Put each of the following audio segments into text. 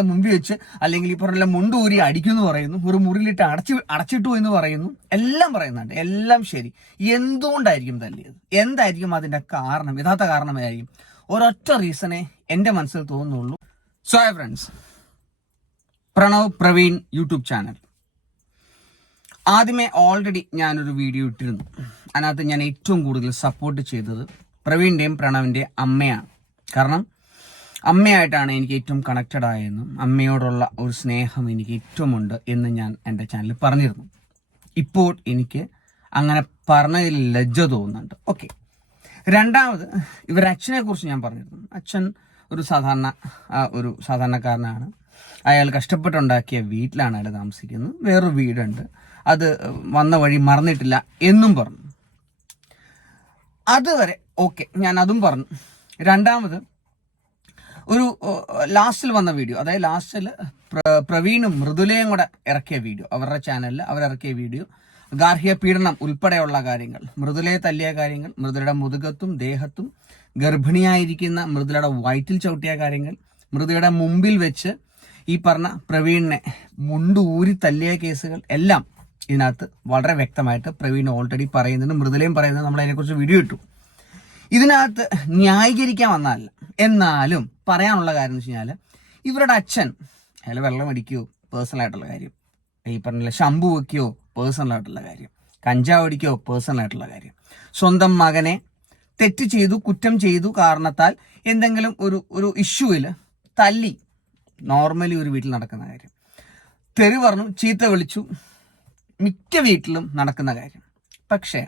മുമ്പിൽ വെച്ച് അല്ലെങ്കിൽ ഈ പറഞ്ഞ മുണ്ടൂരി അടിക്കുന്നു പറയുന്നു. ഒരു മുറിയിലിട്ട് അടച്ചു അടച്ചിട്ടു എന്ന് പറയുന്നു. എല്ലാം പറയുന്നുണ്ട്. എല്ലാം ശരി. എന്തുകൊണ്ടായിരിക്കും തല്ലിയത്? എന്തായിരിക്കും അതിന്റെ കാരണം? യഥാർത്ഥ കാരണമായിരിക്കും ഒരൊറ്റ റീസണേ എന്റെ മനസ്സിൽ തോന്നുന്നുള്ളൂ. So hi friends Pranav Praveen YouTube channel. ആദ്യമേ ഓൾറെഡി ഞാനൊരു വീഡിയോ ഇട്ടിരുന്നു. അതിനകത്ത് ഞാൻ ഏറ്റവും കൂടുതൽ സപ്പോർട്ട് ചെയ്തത് പ്രവീണിന്റെയും പ്രണവിന്റെയും അമ്മയാണ്. കാരണം അമ്മയായിട്ടാണ് എനിക്ക് ഏറ്റവും കണക്റ്റഡ് ആയെന്നും അമ്മയോടുള്ള ഒരു സ്നേഹം എനിക്ക് ഏറ്റവും ഉണ്ട് എന്ന് ഞാൻ എന്റെ ചാനലിൽ പറഞ്ഞിരുന്നു. ഇപ്പോൾ എനിക്ക് അങ്ങനെ പറഞ്ഞതിൽ ലജ്ജ തോന്നുന്നുണ്ട്. ഓക്കെ രണ്ടാമത് ഇവരുടെ അച്ഛനെ കുറിച്ച് ഞാൻ പറഞ്ഞിരുന്നു. അച്ഛൻ ഒരു സാധാരണ ഒരു സാധാരണക്കാരനാണ്. അയാൾ കഷ്ടപ്പെട്ടുണ്ടാക്കിയ വീട്ടിലാണ് അയാൾ താമസിക്കുന്നത്. വേറൊരു വീടുണ്ട്. അത് വന്ന വഴി മറന്നിട്ടില്ല എന്നും പറഞ്ഞു. അതുവരെ ഓക്കെ ഞാൻ അതും പറഞ്ഞു. രണ്ടാമത് ലാസ്റ്റിൽ വന്ന വീഡിയോ അതായത് ലാസ്റ്റിൽ പ്രവീണും മൃദുലയും കൂടെ ഇറക്കിയ വീഡിയോ അവരുടെ ചാനലിൽ അവരിറക്കിയ വീഡിയോ. ഗാർഹിക പീഡനം ഉൾപ്പെടെയുള്ള കാര്യങ്ങൾ മൃദുലയെ തല്ലിയ കാര്യങ്ങൾ മൃദുലയുടെ മുതുകത്തും ദേഹത്തും ഗർഭിണിയായിരിക്കുന്ന മൃദുലയുടെ വയറ്റിൽ ചവിട്ടിയ കാര്യങ്ങൾ മൃദുലയുടെ മുമ്പിൽ വെച്ച് ഈ പറഞ്ഞ പ്രവീണിനെ മുണ്ടൂരി തല്ലിയ കേസുകൾ എല്ലാം ഇതിനകത്ത് വളരെ വ്യക്തമായിട്ട് പ്രവീൺ ഓൾറെഡി പറയുന്നുണ്ട് മൃദുലയും പറയുന്നത് നമ്മൾ അതിനെക്കുറിച്ച് വീഡിയോ ഇട്ടു. ഇതിനകത്ത് ന്യായീകരിക്കാൻ വന്നതല്ല എന്നാലും പറയാനുള്ള കാര്യം എന്ന് വെച്ച് കഴിഞ്ഞാൽ ഇവരുടെ അച്ഛൻ അയാൾ വെള്ളം അടിക്കുകയോ പേഴ്സണലായിട്ടുള്ള കാര്യം. ഈ പറഞ്ഞ ശമ്പു വയ്ക്കുകയോ പേഴ്സണലായിട്ടുള്ള കാര്യം. കഞ്ചാവ് അടിക്കുകയോ പേഴ്സണലായിട്ടുള്ള കാര്യം. സ്വന്തം മകനെ തെറ്റ് ചെയ്തു കുറ്റം ചെയ്തു കാരണത്താൽ എന്തെങ്കിലും ഒരു ഒരു ഇഷ്യൂവിൽ തല്ലി നോർമലി ഒരു വീട്ടിൽ നടക്കുന്ന കാര്യം. തെറി പറഞ്ഞു ചീത്ത വിളിച്ചു മിക്ക വീട്ടിലും നടക്കുന്ന കാര്യം. പക്ഷേ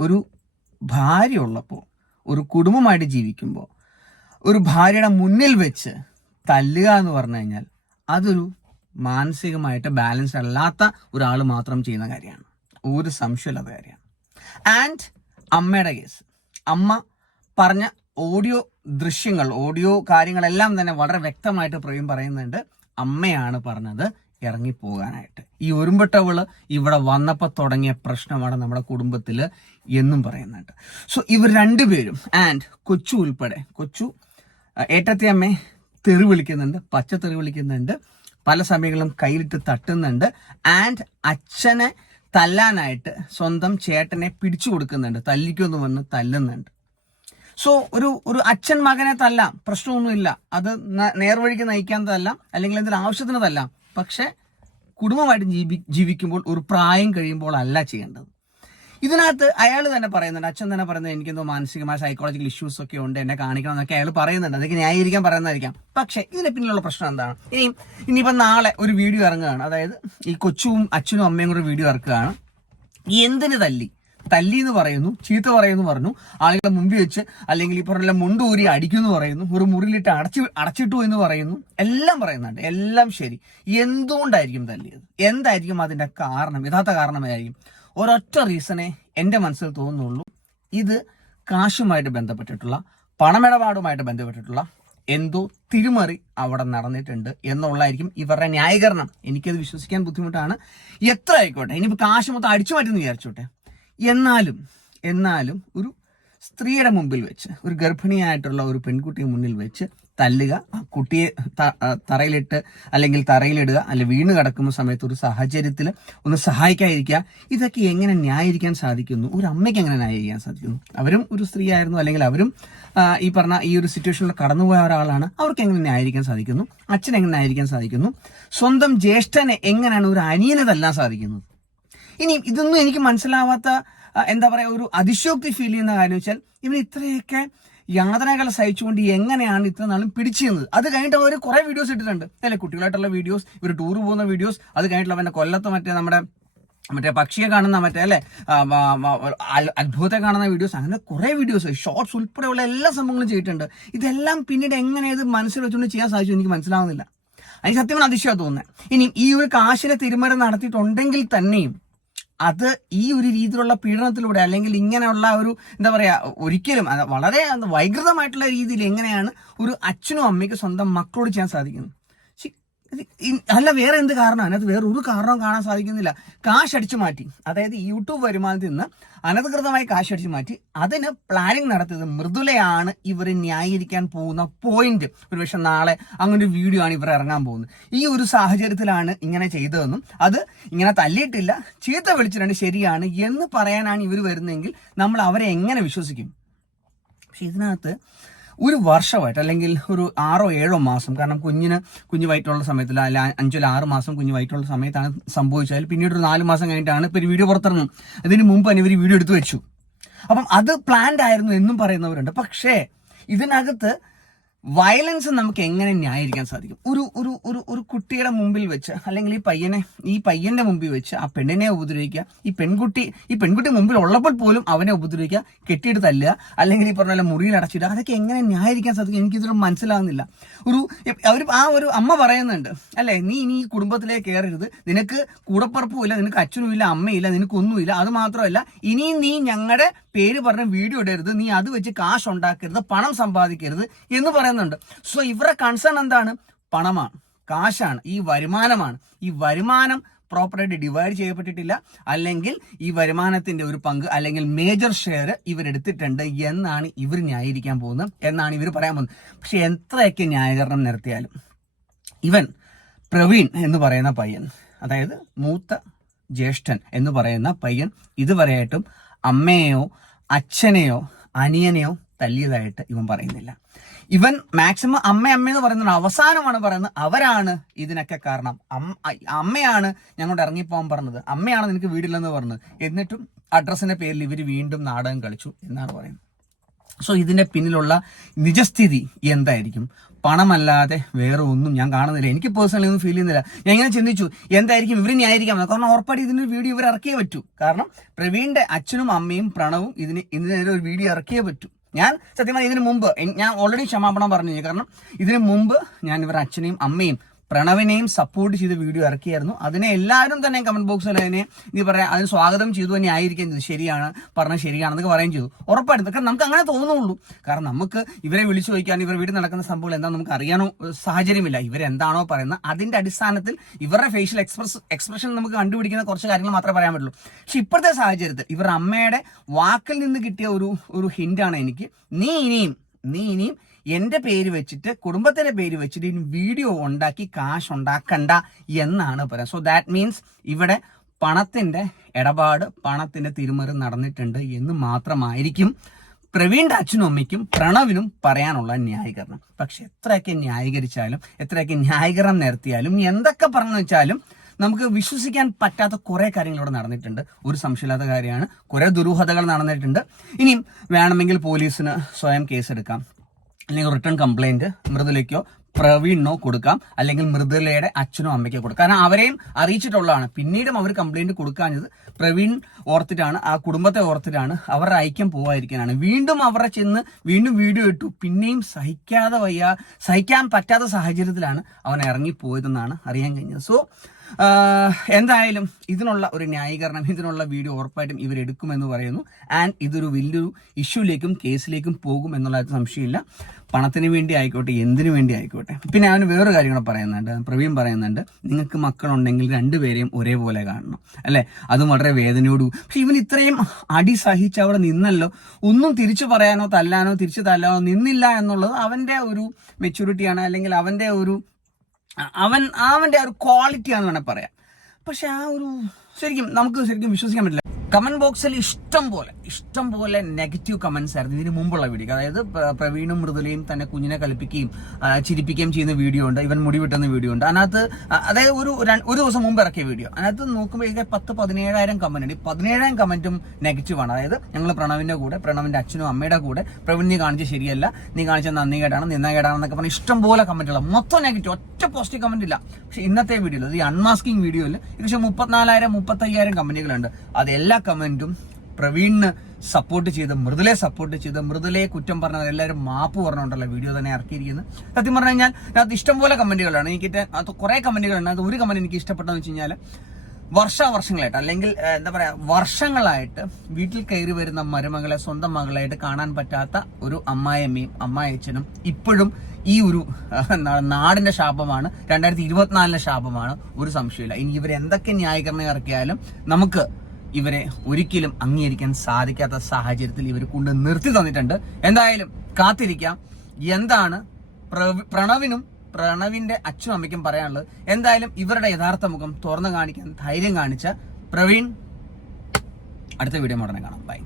ഒരു ഭാര്യ ഉള്ളപ്പോൾ ഒരു കുടുംബമായിട്ട് ജീവിക്കുമ്പോൾ ഒരു ഭാര്യയുടെ മുന്നിൽ വെച്ച് തല്ലുക എന്ന് പറഞ്ഞു കഴിഞ്ഞാൽ അതൊരു മാനസികമായിട്ട് ബാലൻസ് അല്ലാത്ത ഒരാൾ മാത്രം ചെയ്യുന്ന കാര്യമാണ്. ഒരു സംശയമില്ലാത്ത കാര്യമാണ്. ആൻഡ് അമ്മയുടെ കേസ് അമ്മ പറഞ്ഞ ഓഡിയോ ദൃശ്യങ്ങൾ ഓഡിയോ കാര്യങ്ങളെല്ലാം തന്നെ വളരെ വ്യക്തമായിട്ട് പ്രവീൺ പറയുന്നുണ്ട്. അമ്മയാണ് പറഞ്ഞത് ഇറങ്ങിപ്പോകാനായിട്ട്. ഈ ഒരുമ്പട്ടവൾ ഇവിടെ വന്നപ്പോൾ തുടങ്ങിയ പ്രശ്നമാണ് നമ്മുടെ കുടുംബത്തിൽ എന്നും പറയുന്നുണ്ട്. സോ ഇവർ രണ്ടുപേരും ആൻഡ് കൊച്ചു ഉൾപ്പെടെ കൊച്ചു അഹ് ഏട്ടത്തെ അമ്മയെ തെറി വിളിക്കുന്നുണ്ട് പച്ച തെറി വിളിക്കുന്നുണ്ട് പല സമയങ്ങളും കയ്യിലിട്ട് തട്ടുന്നുണ്ട് ആൻഡ് അച്ഛനെ തല്ലാനായിട്ട് സ്വന്തം ചേട്ടനെ പിടിച്ചു കൊടുക്കുന്നുണ്ട് തല്ലിക്കൊന്നു വന്ന് തല്ലുന്നുണ്ട്. സോ ഒരു ഒരു അച്ഛൻ മകനെ തല്ലാം പ്രശ്നമൊന്നുമില്ല. അത് നേർവഴിക്ക് നയിക്കാൻ തല്ലാം അല്ലെങ്കിൽ എന്തെങ്കിലും ആവശ്യത്തിന് തല്ലാം. പക്ഷെ കുടുംബമായിട്ട് ജീവി ജീവിക്കുമ്പോൾ ഒരു പ്രായം കഴിയുമ്പോൾ അല്ല ചെയ്യേണ്ടത്. ഇതിനകത്ത് അയാൾ തന്നെ പറയുന്നുണ്ട് അച്ഛൻ തന്നെ പറയുന്നത് എനിക്കെന്തോ മാനസികമായ സൈക്കോളജിക്കൽ ഇഷ്യൂസ് ഒക്കെ ഉണ്ട് എന്നെ കാണിക്കണം എന്നൊക്കെ അയാൾ പറയുന്നുണ്ട്. അതൊക്കെ ന്യായീകരിക്കാൻ പറയുന്നതായിരിക്കാം. പക്ഷെ ഇതിന് പിന്നിലുള്ള പ്രശ്നം എന്താണ്? ഇനി ഇനിയിപ്പോൾ നാളെ ഒരു വീഡിയോ ഇറങ്ങുകയാണ്. അതായത് ഈ കൊച്ചും അച്ഛനും അമ്മയും കൂടെ വീഡിയോ ഇറക്കുകയാണ്. എന്തിന് തല്ലി? തല്ലി എന്ന് പറയുന്നു ചീത്ത പറയുന്നു പറഞ്ഞു. ആളുകളെ മുമ്പിൽ വെച്ച് അല്ലെങ്കിൽ ഈ പറഞ്ഞ മുണ്ടൂരി അടിക്കുന്നു പറയുന്നു. ഒരു മുറിയിലിട്ട് അടച്ചു അടച്ചിട്ടു എന്ന് പറയുന്നു. എല്ലാം പറയുന്നുണ്ട്. എല്ലാം ശരി. എന്തുകൊണ്ടായിരിക്കും തല്ലിയത്? എന്തായിരിക്കും അതിന്റെ കാരണം? യഥാർത്ഥ കാരണമായിരിക്കും ഒരൊറ്റ റീസണേ എന്റെ മനസ്സിൽ തോന്നുന്നുള്ളൂ. ഇത് കാശുമായിട്ട് ബന്ധപ്പെട്ടിട്ടുള്ള പണമിടപാടുമായിട്ട് ബന്ധപ്പെട്ടിട്ടുള്ള എന്തോ തിരുമറി അവിടെ നടന്നിട്ടുണ്ട് എന്നുള്ളതായിരിക്കും ഇവരുടെ ന്യായീകരണം. എനിക്കത് വിശ്വസിക്കാൻ ബുദ്ധിമുട്ടാണ്. എത്ര ആയിക്കോട്ടെ ഇനിയിപ്പോൾ കാശ് മൊത്തം അടിച്ചു മാറ്റുന്നു വിചാരിച്ചോട്ടെ. എന്നാലും എന്നാലും ഒരു സ്ത്രീയുടെ മുമ്പിൽ വെച്ച് ഒരു ഗർഭിണിയായിട്ടുള്ള ഒരു പെൺകുട്ടിയെ മുന്നിൽ വെച്ച് തല്ലുക കുട്ടിയെ തറയിലിട്ട് അല്ലെങ്കിൽ തറയിലിടുക അല്ലെങ്കിൽ വീണ് കിടക്കുന്ന സമയത്ത് ഒരു സാഹചര്യത്തിൽ ഒന്ന് സഹായിക്കാതിരിക്കുക. ഇതൊക്കെ എങ്ങനെ ന്യായീകരിക്കാൻ സാധിക്കുന്നു? ഒരു അമ്മയ്ക്ക് എങ്ങനെ ന്യായീകരിക്കാൻ സാധിക്കുന്നു? അവരും ഒരു സ്ത്രീ ആയിരുന്നു അല്ലെങ്കിൽ അവരും ഈ പറഞ്ഞ ഈ ഒരു സിറ്റുവേഷനിൽ കടന്നുപോയ ഒരാളാണ്. അവർക്ക് എങ്ങനെ ന്യായീകരിക്കാൻ സാധിക്കുന്നു? അച്ഛൻ എങ്ങനെ ന്യായീകരിക്കാൻ സാധിക്കുന്നു? സ്വന്തം ജ്യേഷ്ഠനെ എങ്ങനെയാണ് ഒരു അനിയനെ തല്ലാൻ സാധിക്കുന്നത്? ഇനി ഇതൊന്നും എനിക്ക് മനസ്സിലാവാത്ത എന്താ പറയുക ഒരു അതിശോക്തി ഫീൽ ചെയ്യുന്ന കാര്യം വെച്ചാൽ ഇവർ ഇത്രയൊക്കെ യാതനകൾ സഹിച്ചുകൊണ്ട് എങ്ങനെയാണ് ഇത്ര നാളും പിടിച്ചിരുന്നത് അത് കഴിഞ്ഞിട്ട് അവർ കുറെ വീഡിയോസ് ഇട്ടിട്ടുണ്ട്. അല്ലെ കുട്ടികളായിട്ടുള്ള വീഡിയോസ് ഇവർ ടൂർ പോകുന്ന വീഡിയോസ് അത് കഴിഞ്ഞിട്ടുള്ള അവന്റെ കൊല്ലത്ത് മറ്റേ നമ്മുടെ മറ്റേ പക്ഷിയെ കാണുന്ന മറ്റേ അല്ലെ? അത്ഭുതത്തെ കാണുന്ന വീഡിയോസ് അങ്ങനെ കുറെ വീഡിയോസ് ഷോർട്സ് ഉൾപ്പെടെയുള്ള എല്ലാ സംഭവങ്ങളും ചെയ്തിട്ടുണ്ട്. ഇതെല്ലാം പിന്നീട് എങ്ങനെ ഇത് മനസ്സിൽ വെച്ചുകൊണ്ട് ചെയ്യാൻ സാധിച്ചു എനിക്ക് മനസ്സിലാവുന്നില്ല. അതിന് സത്യം പറഞ്ഞാൽ അതിശയമാണ് തോന്നുന്നത് ഇനി ഈ ഒരു കാശിനെ തിരുമരം നടത്തിയിട്ടുണ്ടെങ്കിൽ തന്നെയും അത് ഈ ഒരു രീതിയിലുള്ള പീഡനത്തിലൂടെ അല്ലെങ്കിൽ ഇങ്ങനെയുള്ള ഒരു എന്താ പറയുക ഒരിക്കലും വളരെ വൈകൃതമായിട്ടുള്ള രീതിയിൽ എങ്ങനെയാണ് ഒരു അച്ഛനും അമ്മയ്ക്ക് സ്വന്തം മക്കളോട് ചെയ്യാൻ സാധിക്കുന്നത് അല്ല വേറെ എന്ത് കാരണം അതിനകത്ത് വേറെ ഒരു കാരണവും കാണാൻ സാധിക്കുന്നില്ല. കാശ് അടിച്ചു മാറ്റി. അതായത് യൂട്യൂബ് വരുമാനത്തിൽ നിന്ന് അനധികൃതമായി കാശ് അടിച്ചു മാറ്റി. അതിന് പ്ലാനിങ് നടത്തിയത് മൃദുലയാണ് ഇവർ ന്യായീകരിക്കാൻ പോകുന്ന പോയിന്റ് ഒരുപക്ഷെ നാളെ അങ്ങനെ ഒരു വീഡിയോ ആണ് ഇവർ ഇറങ്ങാൻ പോകുന്നത്. ഈ ഒരു സാഹചര്യത്തിലാണ് ഇങ്ങനെ ചെയ്തതെന്നും അത് ഇങ്ങനെ തല്ലിയിട്ടില്ല ചീത്ത വിളിച്ചിട്ടുണ്ട് ശരിയാണ് എന്ന് പറയാനാണ് ഇവർ വരുന്നതെങ്കിൽ നമ്മൾ അവരെ എങ്ങനെ വിശ്വസിക്കും? പക്ഷെ ഇതിനകത്ത് ഒരു വർഷമായിട്ട് അല്ലെങ്കിൽ ഒരു ആറോ ഏഴോ മാസം കാരണം കുഞ്ഞിന് കുഞ്ഞ് വയറ്റുള്ള സമയത്തിൽ അല്ല അഞ്ചോ ആറ് മാസം കുഞ്ഞ് വയറ്റുള്ള സമയത്താണ് സംഭവിച്ചത്. പിന്നീട് ഒരു നാല് മാസം കഴിഞ്ഞിട്ടാണ് ഇപ്പോൾ ഒരു വീഡിയോ പുറത്തിറങ്ങും അതിന് മുമ്പ് തന്നെ ഇവർ വീഡിയോ എടുത്തു വെച്ചു. അപ്പം അത് പ്ലാൻഡ് ആയിരുന്നു എന്നും പറയുന്നവരുണ്ട്. പക്ഷേ ഇതിനകത്ത് വയലൻസ് നമുക്ക് എങ്ങനെ ന്യായീകരിക്കാൻ സാധിക്കും? ഒരു ഒരു ഒരു ഒരു കുട്ടിയുടെ മുമ്പിൽ വെച്ച് അല്ലെങ്കിൽ ഈ പയ്യനെ ഈ പയ്യന്റെ മുമ്പിൽ വെച്ച് ആ പെണ്ണിനെ ഉപദ്രവിക്കുക ഈ പെൺകുട്ടി ഈ പെൺകുട്ടി മുമ്പിൽ ഉള്ളപ്പോൾ പോലും അവനെ ഉപദ്രവിക്കുക കെട്ടിയിട്ട് തല്ലുക അല്ലെങ്കിൽ ഈ പറഞ്ഞ മുറിയിൽ അടച്ചിടുക അതൊക്കെ എങ്ങനെ ന്യായീകരിക്കാൻ സാധിക്കും എനിക്കിതൊരു മനസ്സിലാകുന്നില്ല ഒരു അവർ ആ ഒരു അമ്മ പറയുന്നുണ്ട് അല്ലേ നീ ഇനി ഈ കുടുംബത്തിലേക്ക് കയറരുത് നിനക്ക് കൂടപ്പറപ്പും ഇല്ല നിനക്ക് അച്ഛനും ഇല്ല അമ്മയില്ല നിനക്കൊന്നുമില്ല അത് മാത്രമല്ല ഇനിയും നീ ഞങ്ങളുടെ പേര് പറഞ്ഞ വീഡിയോ ഇടരുത് നീ അത് വെച്ച് കാശ് ഉണ്ടാക്കരുത് പണം സമ്പാദിക്കരുത് എന്ന് പറയുന്നുണ്ട്. സോ ഇവരുടെ കൺസേൺ എന്താണ്? പണമാണ്. കാശാണ് ഈ വരുമാനമാണ്. ഈ വരുമാനം പ്രോപ്പറായിട്ട് ഡിവൈഡ് ചെയ്യപ്പെട്ടിട്ടില്ല. അല്ലെങ്കിൽ ഈ വരുമാനത്തിന്റെ ഒരു പങ്ക് അല്ലെങ്കിൽ മേജർ ഷെയർ ഇവരെടുത്തിട്ടുണ്ട് എന്നാണ് ഇവർ ന്യായീകരിക്കാൻ പോകുന്നത് എന്നാണ് ഇവർ പറയാൻ പോകുന്നത്. പക്ഷെ എത്രയൊക്കെ ന്യായീകരണം നിർത്തിയാലും ഇവൻ പ്രവീൺ എന്ന് പറയുന്ന പയ്യൻ അതായത് മൂത്ത ജ്യേഷ്ഠൻ എന്ന് പറയുന്ന പയ്യൻ ഇതുവരെയായിട്ടും അമ്മയെയോ അച്ഛനെയോ അനിയനെയോ തല്ലിയതായിട്ട് ഇവൻ പറയുന്നില്ല. ഇവൻ മാക്സിമം അമ്മ അമ്മ എന്ന് പറയുന്നത് അവസാനമാണ് പറയുന്നത്. അവരാണ് ഇതിനൊക്കെ കാരണം. അമ്മ- അമ്മയാണ് ഞങ്ങളോട് ഇറങ്ങിപ്പോകാൻ പറഞ്ഞത്. അമ്മയാണ് നിനക്ക് വീടില്ലെന്ന് പറഞ്ഞത്. എന്നിട്ടും അഡ്രസ്സിന്റെ പേരിൽ ഇവർ വീണ്ടും നാടകം കളിച്ചു എന്നാണ് പറയുന്നത്. സോ ഇതിന്റെ പിന്നിലുള്ള നിജസ്ഥിതി എന്തായിരിക്കും? പണമല്ലാതെ വേറെ ഒന്നും ഞാൻ കാണുന്നില്ല. എനിക്ക് പേഴ്സണലി ഒന്നും ഫീൽ ചെയ്യുന്നില്ല. ഞാൻ ഇങ്ങനെ ചിന്തിച്ചു എന്തായിരിക്കും ഇവർ ന്യായീകരിക്കാൻ പറ്റും കാരണം ഉറപ്പായിട്ട് ഇതിന് വീഡിയോ ഇവർ ഇറക്കിയേ പറ്റൂ. കാരണം പ്രവീണിന്റെ അച്ഛനും അമ്മയും പ്രണവും ഇതിന് ഇതിനെതിരെ ഒരു വീഡിയോ ഇറക്കിയേ പറ്റൂ. ഞാൻ സത്യമായി ഇതിനു മുമ്പ് ഞാൻ ഓൾറെഡി ക്ഷമാപണം പറഞ്ഞു കാരണം ഇതിനു മുമ്പ് ഞാൻ ഇവരുടെ അച്ഛനെയും അമ്മയും പ്രണവിനെയും സപ്പോർട്ട് ചെയ്ത് വീഡിയോ ഇറക്കിയായിരുന്നു. അതിനെ എല്ലാവരും തന്നെ കമന്റ് ബോക്സിൽ അതിനെ നീ പറയാം അതിന് സ്വാഗതം ചെയ്തു തന്നെ ആയിരിക്കും ശരിയാണ് പറഞ്ഞത് ശരിയാണെന്നൊക്കെ പറയുകയും ചെയ്തു. ഉറപ്പായിരുന്നു കാരണം നമുക്ക് അങ്ങനെ തോന്നുള്ളൂ കാരണം നമുക്ക് ഇവരെ വിളിച്ചു ചോദിക്കാൻ ഇവർ വീട്ടിൽ നടക്കുന്ന സംഭവം എന്താ നമുക്ക് അറിയാനോ സാഹചര്യമില്ല. ഇവരെന്താണോ പറയുന്നത് അതിന്റെ അടിസ്ഥാനത്തിൽ ഇവരുടെ ഫേഷ്യൽ എക്സ്പ്രസ് എക്സ്പ്രഷൻ നമുക്ക് കണ്ടുപിടിക്കുന്ന കുറച്ച് കാര്യങ്ങൾ മാത്രമേ പറയാൻ പറ്റുള്ളൂ. പക്ഷെ ഇപ്പോഴത്തെ സാഹചര്യത്തിൽ ഇവരുടെ അമ്മയുടെ വാക്കിൽ നിന്ന് കിട്ടിയ ഒരു ഒരു ഹിന്റാണ് എനിക്ക്. നീ ഇനിയും നീ ഇനിയും എന്റെ പേര് വെച്ചിട്ട് കുടുംബത്തിന്റെ പേര് വെച്ചിട്ട് ഇനി വീഡിയോ ഉണ്ടാക്കി കാശ് ഉണ്ടാക്കണ്ട എന്നാണ് പറയുന്നത് സോ ദാറ്റ് മീൻസ് ഇവിടെ പണത്തിന്റെ ഇടപാട് പണത്തിന്റെ തിരുമറി നടന്നിട്ടുണ്ട് എന്ന് മാത്രമായിരിക്കും പ്രവീൺ അച്ഛനും അമ്മയ്ക്കും പ്രണവിനും പറയാനുള്ള ന്യായീകരണം. പക്ഷെ എത്രയൊക്കെ ന്യായീകരിച്ചാലും എത്രയൊക്കെ ന്യായീകരണം നിരത്തിയാലും എന്തൊക്കെ പറഞ്ഞു വെച്ചാലും നമുക്ക് വിശ്വസിക്കാൻ പറ്റാത്ത കുറെ കാര്യങ്ങൾ ഇവിടെ നടന്നിട്ടുണ്ട്. ഒരു സംശയമില്ലാത്ത കാര്യമാണ്. കുറെ ദുരൂഹതകൾ നടന്നിട്ടുണ്ട്. ഇനിയും വേണമെങ്കിൽ പോലീസിന് സ്വയം കേസെടുക്കാം. അല്ലെങ്കിൽ റിട്ടേൺ കംപ്ലൈന്റ് മൃദുലയ്ക്കോ പ്രവീണിനോ കൊടുക്കാം. അല്ലെങ്കിൽ മൃദുലയുടെ അച്ഛനോ അമ്മയ്ക്കോ കൊടുക്കാം. കാരണം അവരെയും അറിയിച്ചിട്ടുള്ളതാണ്. പിന്നീടും അവർ കംപ്ലൈന്റ് കൊടുക്കാഞ്ഞത് പ്രവീൺ ഓർത്തിട്ടാണ്. ആ കുടുംബത്തെ ഓർത്തിട്ടാണ്. അവരുടെ ഐക്യം പോവാതിരിക്കാനാണ്. വീണ്ടും അവരെ ചെന്ന് വീണ്ടും വീഡിയോ ഇട്ടു. പിന്നെയും സഹിക്കാതെ വയ്യ സഹിക്കാൻ പറ്റാത്ത സാഹചര്യത്തിലാണ് അവൻ ഇറങ്ങിപ്പോയതെന്നാണ് അറിയാൻ കഴിഞ്ഞത്. സോ എന്തായാലും ഇതിനുള്ള ഒരു ന്യായീകരണം ഇതിനുള്ള വീഡിയോ ഉറപ്പായിട്ടും ഇവരെടുക്കുമെന്ന് പറയുന്നു. ആൻഡ് ഇതൊരു വലിയൊരു ഇഷ്യൂലേക്കും കേസിലേക്കും പോകും എന്നുള്ള സംശയമില്ല. പണത്തിന് വേണ്ടി ആയിക്കോട്ടെ എന്തിനു വേണ്ടി ആയിക്കോട്ടെ. പിന്നെ അവന് വേറൊരു കാര്യം കൂടെ പറയുന്നുണ്ട്. പ്രവീൺ പറയുന്നുണ്ട് നിങ്ങൾക്ക് മക്കളുണ്ടെങ്കിൽ രണ്ടുപേരെയും ഒരേപോലെ കാണണം. അല്ലെ? അതും വളരെ വേദനയോടു. പക്ഷെ ഇവൻ ഇത്രയും അടി സഹിച്ച് അവിടെ നിന്നല്ലോ. ഒന്നും തിരിച്ചു പറയാനോ തല്ലാനോ തിരിച്ചു തല്ലാനോ നിന്നില്ല എന്നുള്ളത് അവന്റെ ഒരു മെച്യൂരിറ്റിയാണ് അല്ലെങ്കിൽ അവന്റെ ഒരു അവൻ അവന്റെ ആ ഒരു ക്വാളിറ്റി ആണെന്ന് വേണേൽ പറയാം. പക്ഷെ ആ ഒരു ശരിക്കും നമുക്ക് ശരിക്കും വിശ്വസിക്കാൻ പറ്റില്ല. കമന്റ് ബോക്സിൽ ഇഷ്ടം പോലെ ഇഷ്ടം പോലെ നെഗറ്റീവ് കമന്റ്സ് ആയിരുന്നു. ഇതിന് മുമ്പുള്ള വീഡിയോ അതായത് പ്രവീണും മൃദുലയും തന്നെ കുഞ്ഞിനെ കളിപ്പിക്കുകയും ചിരിപ്പിക്കുകയും ചെയ്യുന്ന വീഡിയോ ഉണ്ട്. ഇവൻ മുടി വെട്ടുന്ന വീഡിയോ ഉണ്ട്. അതിനകത്ത് അതായത് ഒരു ഒരു ദിവസം മുമ്പ് ഇറക്കിയ വീഡിയോ അതിനകത്ത് നോക്കുമ്പോഴേക്കും പത്ത് പതിനേഴായിരം കമന്റ് ഉണ്ട്. പതിനേഴായിരം കമന്റും നെഗറ്റീവാണ് അതായത് ഞങ്ങൾ പ്രണവിന്റെ കൂടെ പ്രണവിന്റെ അച്ഛനും അമ്മയുടെ കൂടെ പ്രവീൺ നീ കാണിച്ച ശരിയല്ല. നീ കാണിച്ച നന്ദി കേടാണ് നിന്ന കേടാണെന്നൊക്കെ പറഞ്ഞ് ഇഷ്ടം പോലെ കമന്റുകൾ മൊത്തം നെഗറ്റീവ് ഒറ്റ പോസിറ്റീവ് കമന്റ് ഇല്ല. പക്ഷെ ഇന്നത്തെ വീഡിയോയിൽ ഈ അൺമാസ്കിംഗ് വീഡിയോയിൽ ഏകദേശം മുപ്പത്തിനാലായിരം മുപ്പത്തയ്യായിരം കമന്റുകളുണ്ട് അത് എല്ലാ കമന്റും പ്രവീണിന് സപ്പോർട്ട് ചെയ്ത് മൃദുലെ സപ്പോർട്ട് ചെയ്ത് മൃദുലയെ കുറ്റം പറഞ്ഞത് എല്ലാവരും മാപ്പ് പറഞ്ഞുകൊണ്ടുള്ള വീഡിയോ തന്നെ ഇറക്കിയിരിക്കുന്നത് സത്യം പറഞ്ഞു കഴിഞ്ഞാൽ ഇഷ്ടം ഇഷ്ടംപോലെ കമന്റുകളാണ് എനിക്ക് അത് കുറെ കമന്റുകളാണ് അത് ഒരു കമന്റ് എനിക്ക് ഇഷ്ടപ്പെട്ടെന്ന് വെച്ച് കഴിഞ്ഞാൽ വർഷാവർഷങ്ങളായിട്ട് അല്ലെങ്കിൽ എന്താ പറയുക വർഷങ്ങളായിട്ട് വീട്ടിൽ കയറി വരുന്ന മരുമകളെ സ്വന്തം മകളായിട്ട് കാണാൻ പറ്റാത്ത ഒരു അമ്മായിയമ്മയും അമ്മായച്ചനും ഇപ്പോഴും ഈ ഒരു നാടിന്റെ ശാപമാണ്. രണ്ടായിരത്തി ഇരുപത്തിനാലിലെ ശാപമാണ്. ഒരു സംശയമില്ല ഇനി ഇവർ എന്തൊക്കെ ന്യായീകരണം ഇറക്കിയാലും നമുക്ക് ഇവരെ ഒരിക്കലും അംഗീകരിക്കാൻ സാധിക്കാത്ത സാഹചര്യത്തിൽ ഇവർ കൊണ്ട് നിർത്തി തന്നിട്ടുണ്ട്. എന്തായാലും കാത്തിരിക്കാം. എന്താണ് പ്രണവിനും പ്രണവിന്റെ അച്ഛനും അമ്മയ്ക്കും പറയാനുള്ളത്. എന്തായാലും ഇവരുടെ യഥാർത്ഥ മുഖം തുറന്നു കാണിക്കാൻ ധൈര്യം കാണിച്ച പ്രവീൺ. അടുത്ത വീഡിയോ ഉടനെ കാണാം. ബൈ